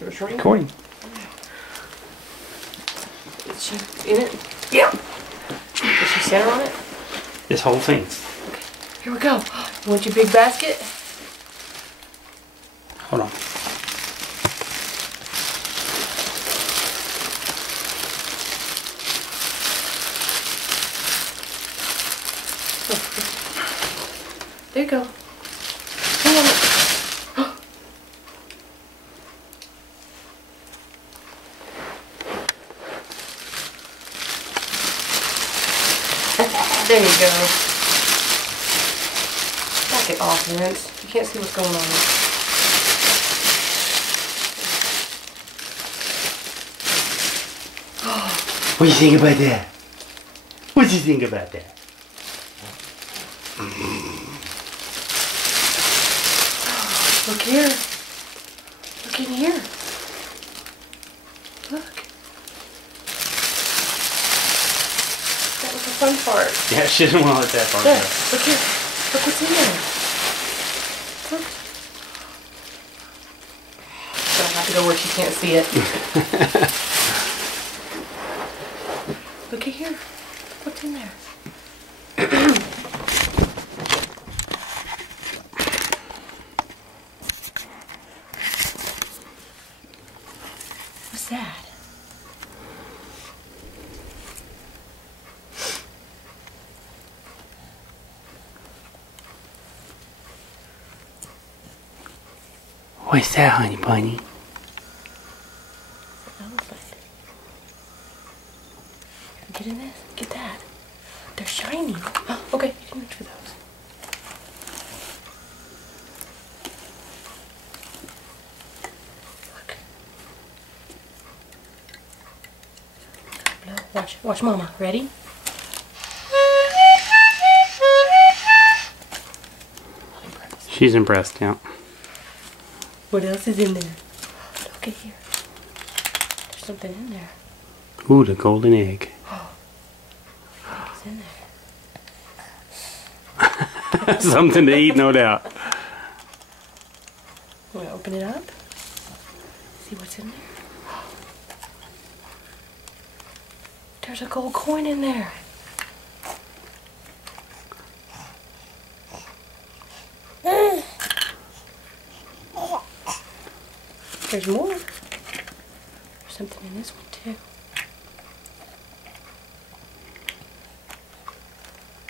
Recording. Is she in it? Yeah. Is she center on it? This whole thing. Okay. Here we go. You want your big basket? Hold on. There you go. Hang on. There you go. Back it off, Vince. You can't see what's going on. What do you think about that? What do you think about that? Look here. Look in here. Look. That was the fun part. Yeah, she doesn't want to let that part There. go. Look here. Look what's in there. Look. Don't have to go where she can't see it. Look at here. What's in there? What's that? What's that, honey bunny? Elephant. Get in this. Get that. They're shiny. Oh, okay, you can reach for those. Look. Blow. Watch Mama. Ready? She's impressed, yeah. What else is in there? Look at here. There's something in there. Ooh, the golden egg. What's in there? Something to eat, no doubt. Want to open it up? See what's in there? There's a gold coin in there. There's more. There's something in this one too.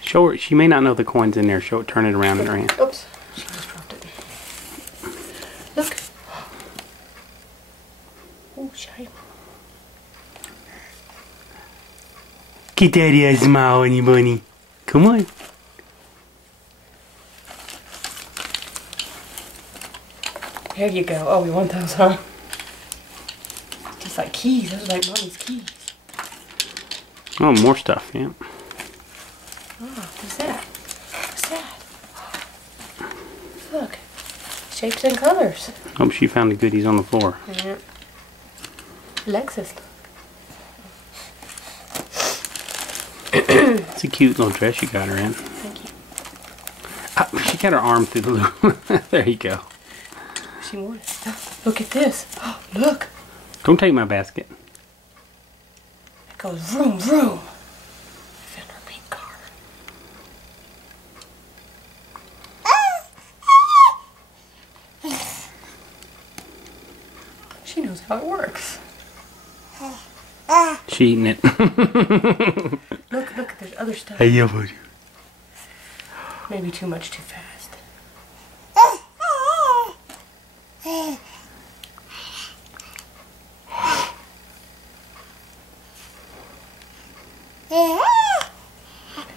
Show her. She may not know the coin's in there. Show it. Turn it around in her hand. Oops. She just dropped it. Look. Oh, shiny. Get daddy a smile, honey bunny. Come on. There you go. Oh, we want those, huh? Just like keys. Those are like Mommy's keys. Oh, more stuff, yeah. Oh, what's that? What's that? Look. Shapes and colors. Oh, she found the goodies on the floor. Yeah. Lexus. It's a cute little dress you got her in. Thank you. Ah, she got her arm through the loop. There you go. She wanted. Look at this. Look. Don't take my basket. It goes vroom, vroom. Found our pink car. She knows how it works. She eating it. Look, there's other stuff. Hey, you buddy. Maybe too much too fast.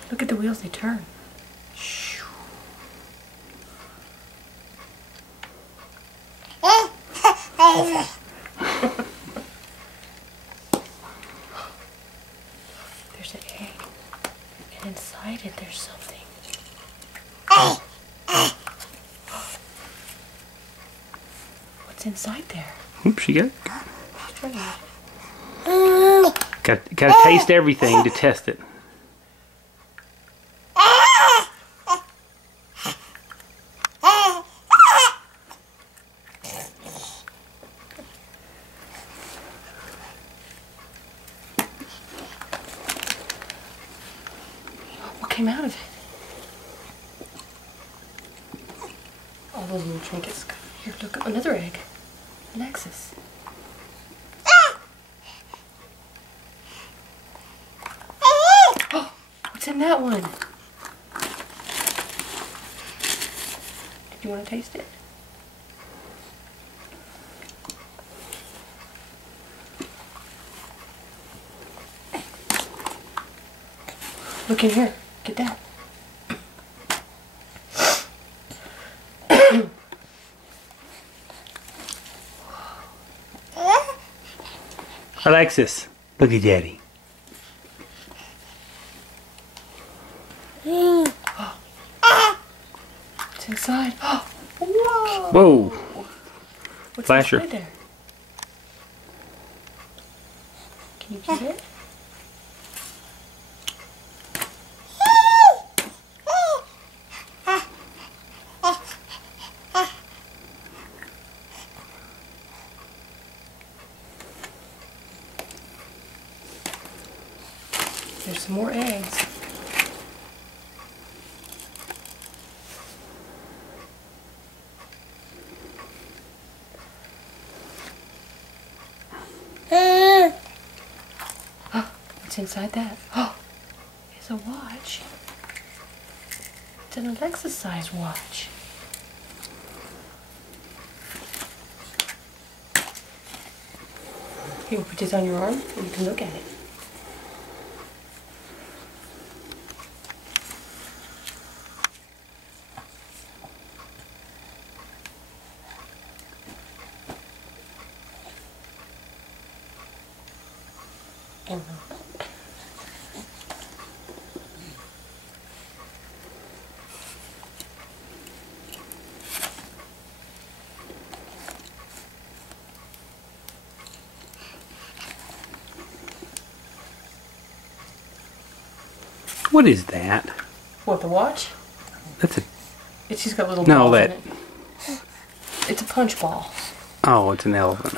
Look at the wheels, they turn. There's an egg. And inside it there's something. What's inside there? Oops, she got it. She's trying to... Got to taste everything to test it. came out of it? All those little trinkets. Here, look, another egg. Alexis. Oh, what's in that one? Did you want to taste it? Look in here. Get that. Alexis, look at Daddy. It's inside. Whoa! Whoa! What's Flasher. inside there? Can you get it? There's some more eggs. What's inside that? Oh, it's a watch. It's an Alexis size watch. Here, we'll put this on your arm and you can look at it. What is that? What, the watch? That's a... It's just got little No, balls that... in it. It's a punch ball. Oh, it's an elephant.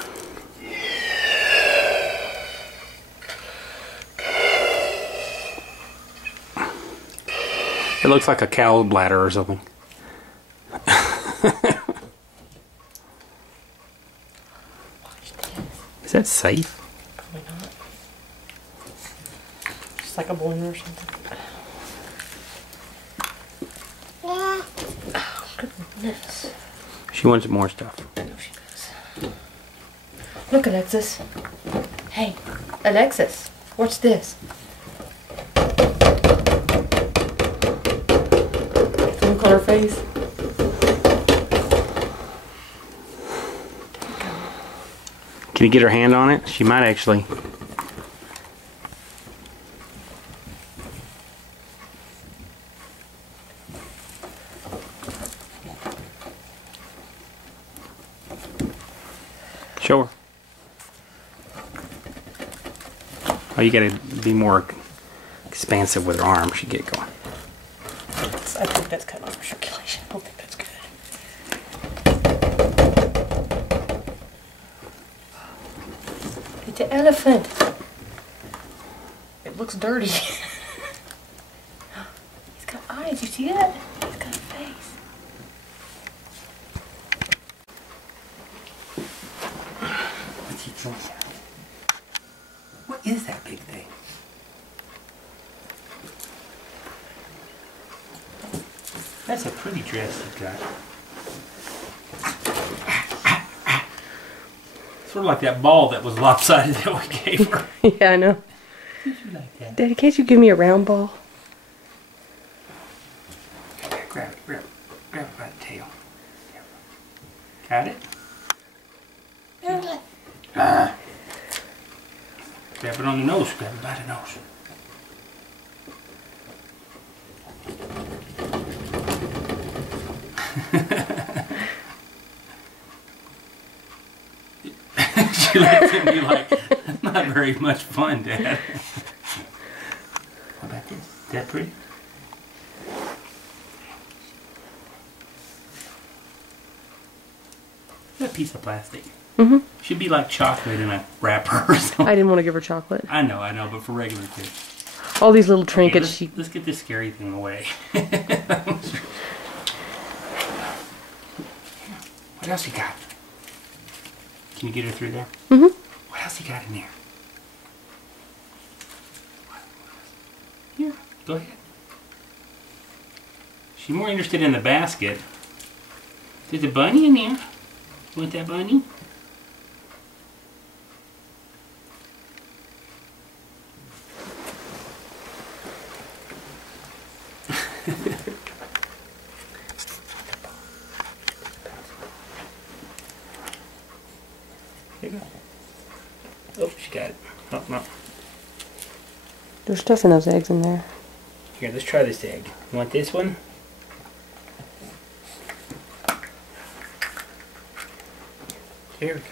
It looks like a cow bladder or something. Is that safe? Probably not. Just like a balloon or something. Oh, goodness. She wants more stuff. I know she does. Look, Alexis. Hey, Alexis, what's this? The look on her face. Can you get her hand on it? She might actually. Show her. Oh, you gotta be more expansive with her arm. She get going. I think that's cutting off her circulation. I don't think that's good. It's an elephant. It looks dirty. He's got eyes. You see that? He's got a face. What's he doing? What is that big thing? That's a pretty dress you've got. Sort of like that ball that was lopsided that we gave her. Yeah, I know. Did you like that? Daddy, can't you give me a round ball? Grab it by the tail. Got it? Grab it on the nose. Grab it by the nose. She looks at me like, that's not very much fun, Dad. How about this? Is that pretty? That piece of plastic. Mm-hmm. Should be like chocolate in a wrapper or something. I didn't want to give her chocolate. I know, but for regular kids. All these little Okay, trinkets. let's get this scary thing away. What else you got? Can you get her through there? Mm-hmm. What else you got in there? Here, go ahead. She's more interested in the basket. There's a bunny in there. Want that bunny? Here you go. Oh, she got it. Oh, no. There's stuff in those eggs in there. Here, let's try this egg. You want this one? Here we go.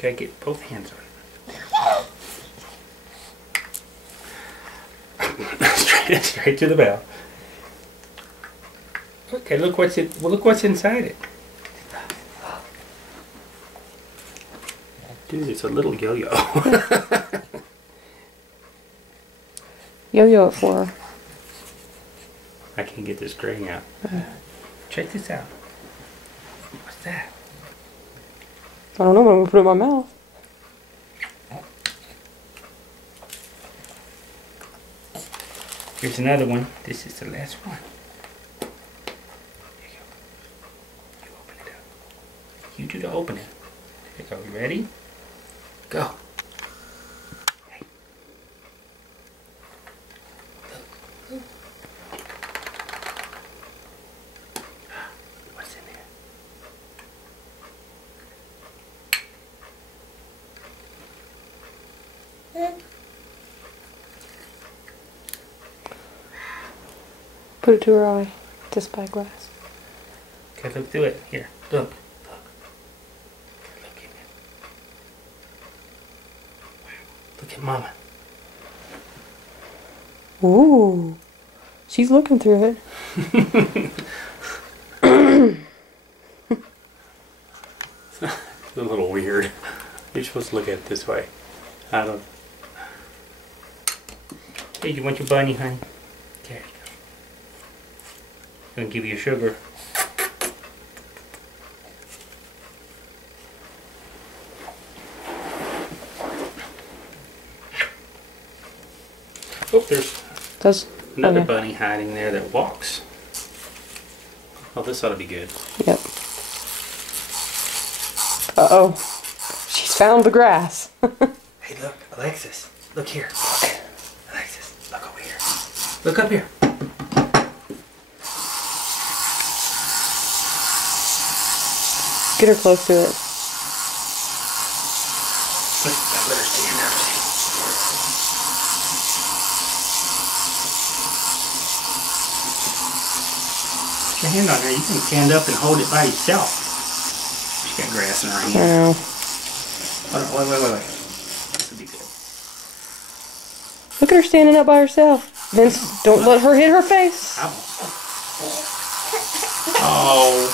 Gotta get both hands on it. straight to the bell. Okay, look what's it. Well, look what's inside it. Dude, it's a little yo-yo. Yo-yo it for her. I can't get this string out. Check this out. What's that? I don't know, but I'm gonna put it in my mouth. Here's another one. This is the last one. Here you go. You open it up. You do the opening. Here you go. You ready? Go. Hey. Look. What's in there? Put it to her eye. To spyglass. Okay, look through it. Here, look. Look. Look at it. Wow. Look at Mama. Ooh. She's looking through it. It's a little weird. You're supposed to look at it this way. I don't. Hey, you want your bunny, honey? There you go. I'm gonna give you sugar. Oh, there's another bunny hiding there that walks. Oh, this ought to be good. Yep. Uh-oh. She's found the grass. Hey, look, Alexis. Look here. Look. Alexis, look over here. Look up here. Get her close to it. Let her stand up. Put your hand on her. You can stand up and hold it by yourself. She's got grass in her I hand. know. Hold on, wait. This will be good. Look at her standing up by herself. Vince, don't let her hit her face. Oh.